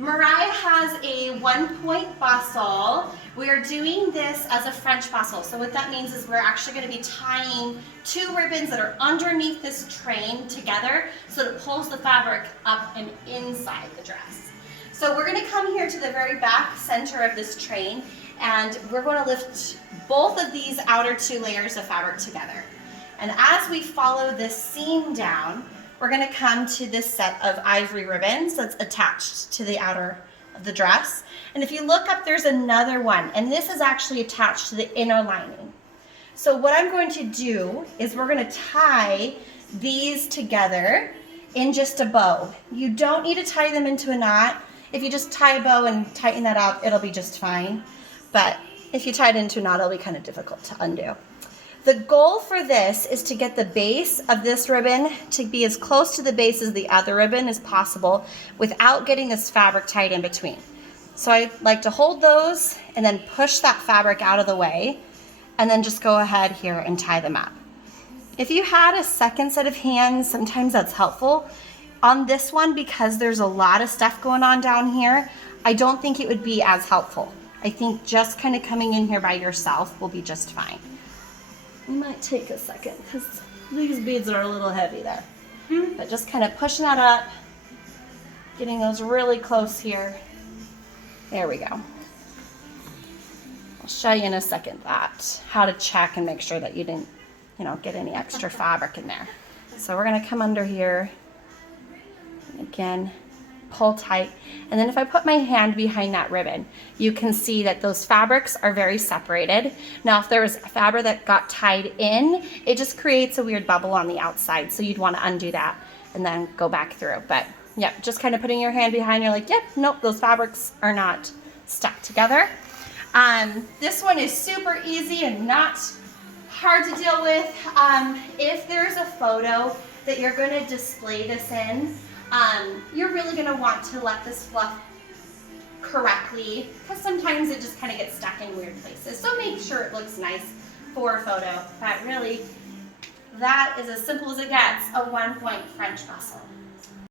Mariah has a 1-point bustle. We are doing this as a French bustle. So what that means is we're actually going to be tying 2 ribbons that are underneath this train together so that it pulls the fabric up and inside the dress. So we're going to come here to the very back center of this train, and we're going to lift both of these outer 2 layers of fabric together. And as we follow this seam down, we're going to come to this set of ivory ribbons that's attached to the outer of the dress. And if you look up, there's another one, and this is actually attached to the inner lining. So what I'm going to do is we're going to tie these together in just a bow. You don't need to tie them into a knot. If you just tie a bow and tighten that up, it'll be just fine. But if you tie it into a knot, it'll be kind of difficult to undo. The goal for this is to get the base of this ribbon to be as close to the base as the other ribbon as possible without getting this fabric tied in between. So I like to hold those and then push that fabric out of the way and then just go ahead here and tie them up. If you had a second set of hands, sometimes that's helpful. On this one, because there's a lot of stuff going on down here, I don't think it would be as helpful. I think just kind of coming in here by yourself will be just fine. It might take a second because these beads are a little heavy there. But just kind of pushing that up, getting those really close here. There we go. I'll show you in a second how to check and make sure that you didn't, get any extra fabric in there. So we're going to come under here. And again, pull tight. And then if I put my hand behind that ribbon, you can see that those fabrics are very separated. Now, if there was a fabric that got tied in, it just creates a weird bubble on the outside. So you'd want to undo that and then go back through. But yeah, just kind of putting your hand behind, you're like, yep, nope, those fabrics are not stuck together. This one is super easy and not hard to deal with. If there's a photo that you're going to display this in, you're really going to want to let this fluff correctly because sometimes it just kind of gets stuck in weird places. So make sure it looks nice for a photo. But really, that is as simple as it gets, a 1-point French bustle.